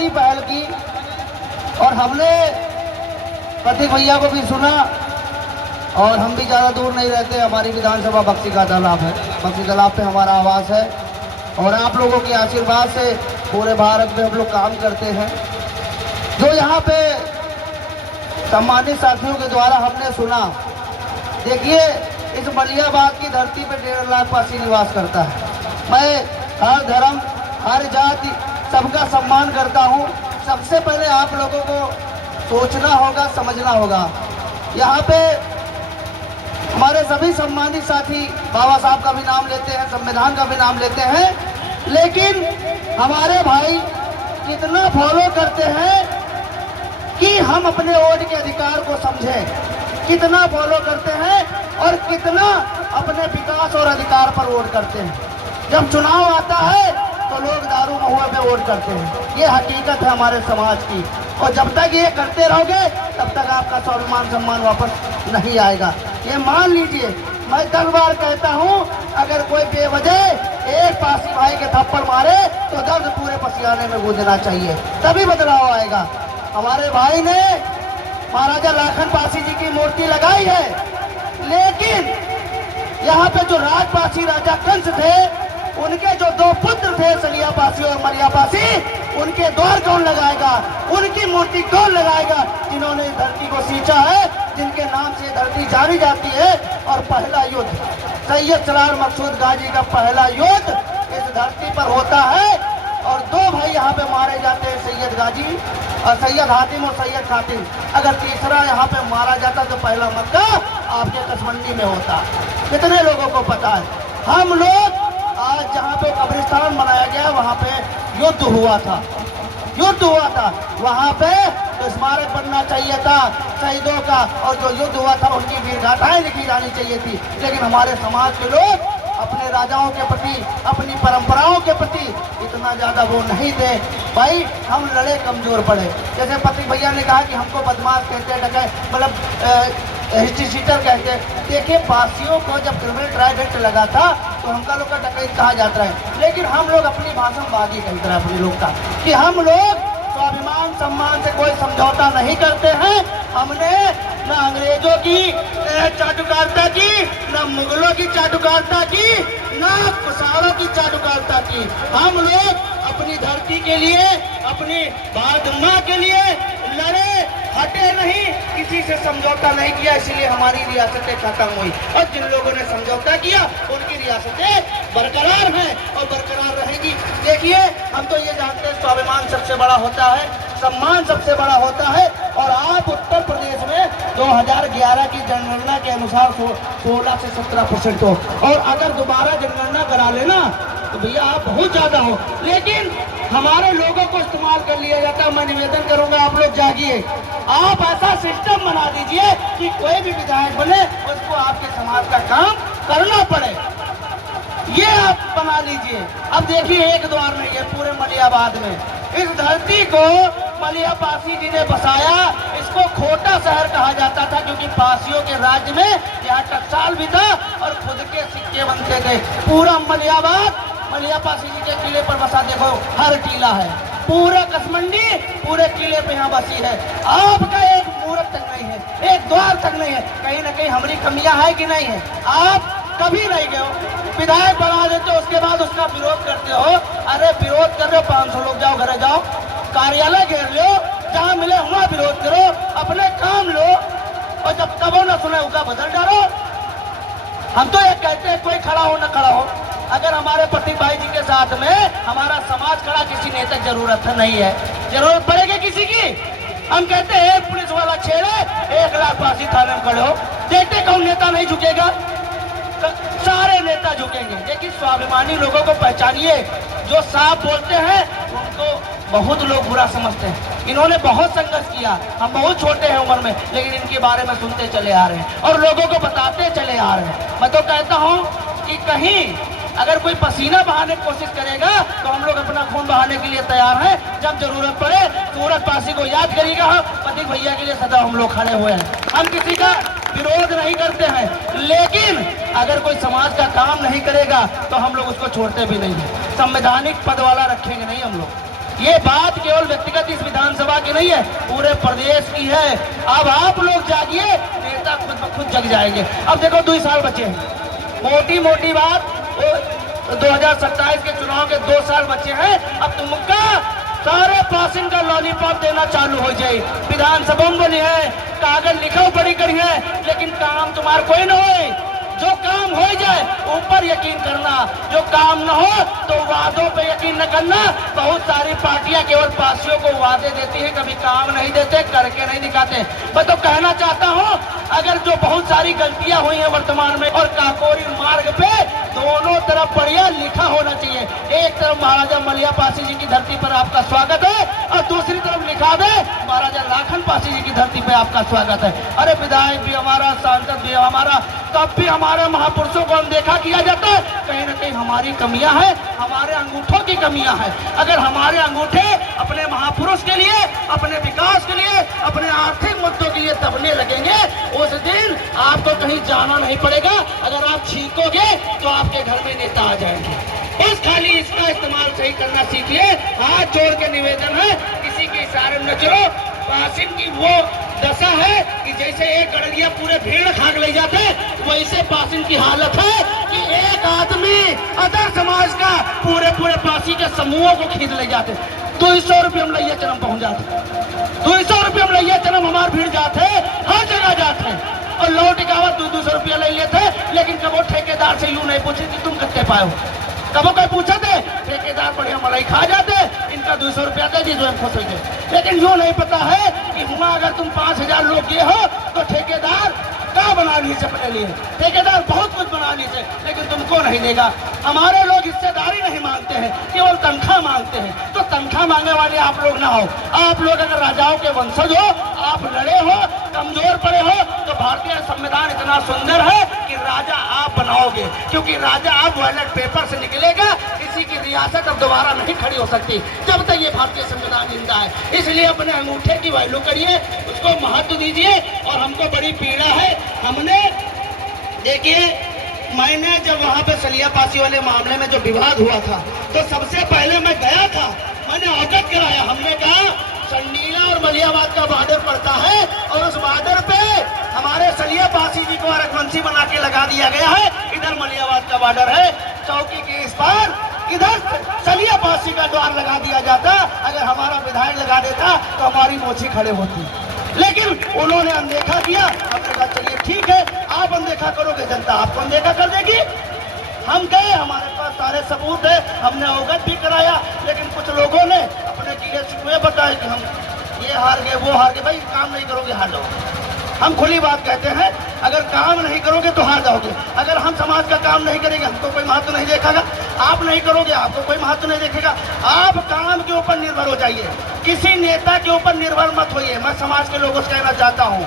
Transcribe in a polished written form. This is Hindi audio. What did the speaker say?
बड़ी पहल की और हमने प्रतीक भैया को भी सुना। और हम भी ज़्यादा दूर नहीं रहते, हमारी विधानसभा बक्सी का तालाब है, बक्सी तालाब पे हमारा आवास है। और आप लोगों के आशीर्वाद से पूरे भारत में हम लोग काम करते हैं। जो यहाँ पे सम्मानित साथियों के द्वारा हमने सुना, देखिए इस मलियाबाद की धरती पे 1.5 लाख पासी निवास करता है। मैं हर धर्म हर जाति सबका सम्मान करता हूँ। सबसे पहले आप लोगों को सोचना होगा, समझना होगा। यहाँ पे हमारे सभी सम्मानित साथी बाबा साहब का भी नाम लेते हैं, संविधान का भी नाम लेते हैं, लेकिन हमारे भाई कितना फॉलो करते हैं कि हम अपने वोट के अधिकार को समझें, कितना फॉलो करते हैं और कितना अपने विकास और अधिकार पर वोट करते हैं। जब चुनाव आता है तो लोग दारू महुआ पे वोट करते हैं, ये हकीकत है हमारे समाज की। और जब तक ये करते रहोगे तब तक आपका स्वाभिमान सम्मान वापस नहीं आएगा, ये मान लीजिए। मैं 10 बार कहता हूँ, अगर कोई बेवजह एक पासी भाई के थप्पड़ मारे तो दर्द पूरे पसियाने में गूंजना चाहिए, तभी बदलाव आएगा। हमारे भाई ने महाराजा लाखन पासी जी की मूर्ति लगाई है, लेकिन यहाँ पे जो राजपासी राजा कंस थे, उनके जो 2 पुत्र थे सलिया पासी और मरिया पासी, उनके द्वार कौन लगाएगा, उनकी मूर्ति कौन लगाएगा, जिन्होंने इस धरती को सींचा है, जिनके नाम से धरती जानी जाती है। और पहला युद्ध सैयद सलार मकसूद गाजी का पहला युद्ध इस धरती पर होता है और 2 भाई यहाँ पे मारे जाते हैं, सैयद गाजी और सैयद हातिम और सैयद खातिम। अगर तीसरा यहाँ पे मारा जाता तो पहला मक्का आपके कसमंडी में होता। कितने लोगों को पता है? हम लोग आज जहाँ पे कब्रिस्तान बनाया गया वहाँ पे युद्ध हुआ था, युद्ध हुआ था वहाँ पे, तो स्मारक बनना चाहिए था शहीदों का, और जो युद्ध हुआ था उनकी वीर गाथाएं लिखी जानी चाहिए थी। लेकिन हमारे समाज के लोग अपने राजाओं के प्रति, अपनी परंपराओं के प्रति इतना ज़्यादा वो नहीं थे। भाई हम लड़े, कमज़ोर पड़े। जैसे प्रतीक भैया ने कहा कि हमको बदमाश कहते, डकै मतलब हिस्ट्री शीटर कहते। देखिए पासियों को जब क्रिमिनल ट्रायल एक्ट लगा था तो हमका लोग का डकैत कहा जाता है, लेकिन हम लोग अपनी भाषा में बागी कहते हैं अपने लोग का, कि हम लोग स्वाभिमान सम्मान से कोई समझौता नहीं करते हैं। हमने न अंग्रेजों की चाटुकारिता की, न मुगलों की चाटुकारिता की, न कुशारों की चाटुकारिता की। हम लोग अपनी धरती के लिए, अपनी भारत माँ के लिए लड़े, हटे नहीं, किसी से समझौता नहीं किया, इसीलिए हमारी रियासतें खत्म हुई। और जिन लोगों ने समझौता किया उनकी रियासतें बरकरार हैं और बरकरार रहेगी। देखिए हम तो ये जानते हैं स्वाभिमान सबसे बड़ा होता है, सम्मान सबसे बड़ा होता है। और आप उत्तर प्रदेश में 2011 की जनगणना के अनुसार 16 से 17% हो, और अगर दोबारा जनगणना करा लेना तो भैया आप बहुत ज्यादा हो, लेकिन हमारे लोगों को इस्तेमाल कर लिया जाता है। मैं निवेदन करूंगा आप लोग जागिए, आप ऐसा सिस्टम बना दीजिए कि कोई भी विधायक बने उसको आपके समाज का काम करना पड़े, ये आप बना लीजिए। अब देखिए एक द्वार नहीं है पूरे मलियाबाद में। इस धरती को मलिया पासी जी ने बसाया, इसको खोटा शहर कहा जाता था क्योंकि पासियों के राज्य में यहाँ टकसाल भी था और खुद के सिक्के बनते थे। पूरा मलियाबाद मलिया पासी जी के किले पर बसा, देखो हर टीला है, पूरा कसमंडी पूरे किले पे यहाँ बसी है। आपका एक मूर्त तक नहीं है, एक द्वार तक नहीं है। कहीं ना कहीं हमारी कमियां है कि नहीं है? आप कभी नहीं गए हो, विधायक बना देते हो, उसके बाद उसका विरोध करते हो। अरे विरोध कर रहे हो, 500 लोग जाओ, घरे जाओ, कार्यालय घेर लो, जहाँ मिले वहाँ विरोध करो, अपने काम लो, और जब कबो न सुने उसका बदल डालो। हम तो ये कहते हैं कोई खड़ा हो न खड़ा हो, अगर हमारे प्रतीक भाई जी के साथ में हमारा समाज खड़ा, किसी नेता की जरूरत नहीं है। जरूरत पड़ेगी किसी की, हम कहते हैं एक पुलिस वाला छेड़े 1 लाख पासी थाने में खड़े हो, देखते कौन नेता नहीं झुकेगा? सारे नेता झुकेंगे। लेकिन स्वाभिमानी लोगों को पहचानिए, जो साफ बोलते हैं उनको बहुत लोग बुरा समझते हैं। इन्होंने बहुत संघर्ष किया, हम बहुत छोटे हैं उम्र में, लेकिन इनके बारे में सुनते चले आ रहे हैं और लोगों को बताते चले आ रहे हैं। मैं तो कहता हूँ कि कहीं अगर कोई पसीना बहाने की कोशिश करेगा तो हम लोग अपना खून बहाने के लिए तैयार हैं। जब जरूरत पड़े सूरज पासी को याद करिएगा, प्रतीक भैया के लिए सदा हम लोग खड़े हुए हैं। हम किसी का विरोध नहीं करते हैं, लेकिन अगर कोई समाज का काम नहीं करेगा तो हम लोग उसको छोड़ते भी नहीं है। संवैधानिक पद वाला रखेंगे नहीं हम लोग, ये बात केवल व्यक्तिगत इस विधानसभा की नहीं है, पूरे प्रदेश की है। अब आप लोग जागिए, नेता खुद ब खुद जग जाएंगे। अब देखो 2 साल बचे हैं, मोटी मोटी बात, 2027 के चुनाव के 2 साल बचे हैं। अब तुमका सारे पासिंग का लॉलीपॉप देना चालू हो जाए। विधानसभा में बोली है, कागज लिखा बड़ी करी है, लेकिन काम तुम्हारा कोई न हो। जो काम हो जाए ऊपर यकीन करना, जो काम न हो तो वादों पे यकीन न करना। बहुत सारी पार्टियां केवल पासियों को वादे देती हैं, कभी काम नहीं देते, करके नहीं दिखाते। मैं तो कहना चाहता हूं, अगर जो बहुत सारी गलतियां हुई हैं वर्तमान में, और काकोरी मार्ग पे दोनों तरफ बढ़िया लिखा होना चाहिए। एक तरफ महाराजा मलिया पासी जी की धरती पर आपका स्वागत है, और दूसरी तरफ लिखा दे महाराजा लाखन पासी जी की धरती पर आपका स्वागत है। अरे विधायक भी हमारा, सांसद भी हमारा, तब भी हमारे महापुरुषों को अनदेखा किया जाता है। कहीं न कहीं हमारी कमियां हैं, हमारे अंगूठों की कमियां हैं। अगर हमारे अंगूठे अपने महापुरुष के लिए, अपने विकास के लिए, अपने आर्थिक मुद्दों के लिए दबने लगेंगे, उस दिन आपको कहीं जाना नहीं पड़ेगा। अगर आप छींकोगे तो आपके घर में नेता आ जाएंगे। बस खाली इसका इस्तेमाल सही करना सीखिए। हाथ जोड़ के निवेदन है, किसी के इशारे में न चलो। पासिंग की वो दशा है कि जैसे एक गड़रिया पूरे भीड़ खाक ले जाते, वैसे पासिंग की हालत है कि एक आदमी अदर समाज का पूरे पासी के समूहों को खींच ले जाते। 200 रुपये में लैया चरम पहुंच जाते, 200 रुपये में लैया चरम हमारे भीड़ जाते, हर जगह जाते। और लौट इकावत 200 रुपया ले लेते, लेकिन कबो ठेकेदार से यूं नहीं पूछे कि तुम कितने पाए हो। कबो कोई पूछे थे, ठेकेदार बढ़िया मलाई खा जाते, इनका 200 रुपया दे दी, जो खुश हो गए। लेकिन यूं नहीं पता है कि हुआ अगर तुम 5000 लोग ये हो तो ठेकेदार क्या बना लीजिए अपने लिए, ठेकेदार बहुत कुछ बना लीजिए, लेकिन तुमको नहीं देगा। हमारे लोग हिस्सेदारी नहीं मांगते हैं, केवल तनख्वाह मांगते हैं। तो तनख्वाह मांगने वाले आप लोग ना हो। आप लोग अगर राजाओं के वंशज हो, आप लड़े हो, कमजोर पड़े हो, तो भारतीय संविधान इतना सुंदर है कि राजा आप बनाओगे, क्योंकि राजा आप बैलेट पेपर से निकलेगा। किसी की रियासत अब दोबारा नहीं खड़ी हो सकती जब तक ये भारतीय संविधान जिंदा है। इसलिए अपने अंगूठे की वैल्यू करिए, उसको महत्व दीजिए। और हमको बड़ी पीड़ा है, हमने देखिए, मैंने जब वहां पे सलिया पासी वाले मामले में जो विवाद हुआ था, तो सबसे पहले मैं गया था, मैंने अवगत कराया। हमने कहा संडीला और मलियाबाद का बॉर्डर पड़ता है, और उस बॉर्डर पे हमारे सलिया पासी जी को आरक्षवंशी बना के लगा दिया गया है। इधर मलियाबाद का बॉर्डर है, चौकी के इस पार, इधर सलिया पासी का द्वार लगा दिया जाता। अगर हमारा विधायक लगा देता तो हमारी मोची खड़े होती, लेकिन उन्होंने अनदेखा किया। हमने कहा चलिए ठीक है, आप अनदेखा करोगे, जनता आपको अनदेखा कर देगी। हम गए, हमारे पास सारे सबूत है, हमने अवगत भी कराया, लेकिन कुछ लोगों ने अपने गिले शिकवे बताए कि हम ये हार गए, वो हार गए। भाई काम नहीं करोगे हार जाओगे। हम खुली बात कहते हैं, अगर काम नहीं करोगे तो हार जाओगे। अगर हम समाज का काम नहीं करेंगे, हमको कोई महत्व नहीं देखेगा। आप नहीं करोगे, आपको कोई महत्व नहीं देखेगा। आप काम के ऊपर निर्भर हो जाइए, किसी नेता के ऊपर निर्भर मत होइए। मैं समाज के लोगों से कहना चाहता हूँ,